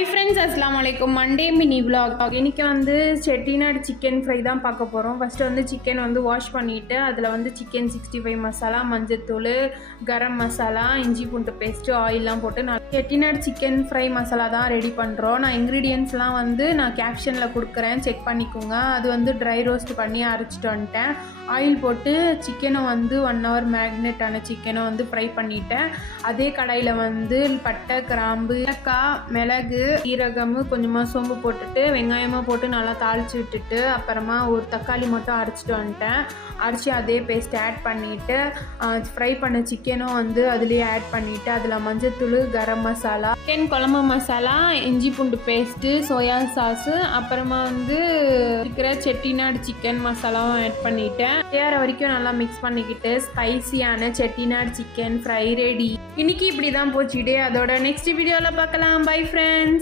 hi friends अस्सलाम वालेकुम Monday mini vlog इनके வந்து செட்டிநாடு சிக்கன் ஃப்ரை தான் பார்க்க போறோம் ஃபர்ஸ்ட் வந்து சிக்கன் வந்து வாஷ் பண்ணிட்டு அதுல வந்து சிக்கன் 65 மசாலா மஞ்சள் தூள் गरम மசாலா இஞ்சி பூண்டு பேஸ்ட் ஆயில்லாம் போட்டு நான் செட்டிநாடு சிக்கன் ஃப்ரை மசாலா தான் ரெடி பண்றோம் நான் இன்கிரிடியன்ட்ஸ்லாம் வந்து நான் கேப்ஷன்ல கொடுக்கிறேன் செக் பண்ணிக்கோங்க அது வந்து ட்ரை ரோஸ்ட் பண்ணி அரைச்சிட்டு வந்துட்டேன் ஆயில் போட்டு சிக்கனை வந்து 1 hour மேக்னேட் ஆன சிக்கனை வந்து ஃப்ரை பண்ணிட்டேன் அதே கடாயில வந்து பட்டை கிராம்பு ஏலக்காய் மிளகு ஈரகம் கொஞ்சமா சோம்பு போட்டுட்டு வெங்காயமா போட்டு நல்லா தாளிச்சு விட்டுட்டு அப்புறமா ஒரு தக்காளி மட்டும் அரைச்சிட்டு வந்துட்டேன் அரைச்சி அதே பேஸ்ட் ஆட் பண்ணிட்டு ஃப்ரை பண்ண சிக்கனும் வந்து அதுலேயே ஆட் பண்ணிட்டு அதில் மஞ்சத்தூள் கரம் மசாலா சிக்கன் குழம்பு மசாலா இஞ்சி பூண்டு பேஸ்ட்டு சோயா சாஸு அப்புறமா வந்து இருக்கிற செட்டிநாடு சிக்கன் மசாலாவும் ஆட் பண்ணிட்டேன் தேற வரைக்கும் நல்லா மிக்ஸ் பண்ணிக்கிட்டு ஸ்பைசியான செட்டிநாடு சிக்கன் ஃப்ரை ரெடி இன்னைக்கு இப்படி தான் போச்சுட்டே அதோட நெக்ஸ்ட் வீடியோவில் பார்க்கலாம் பை ஃப்ரெண்ட்ஸ்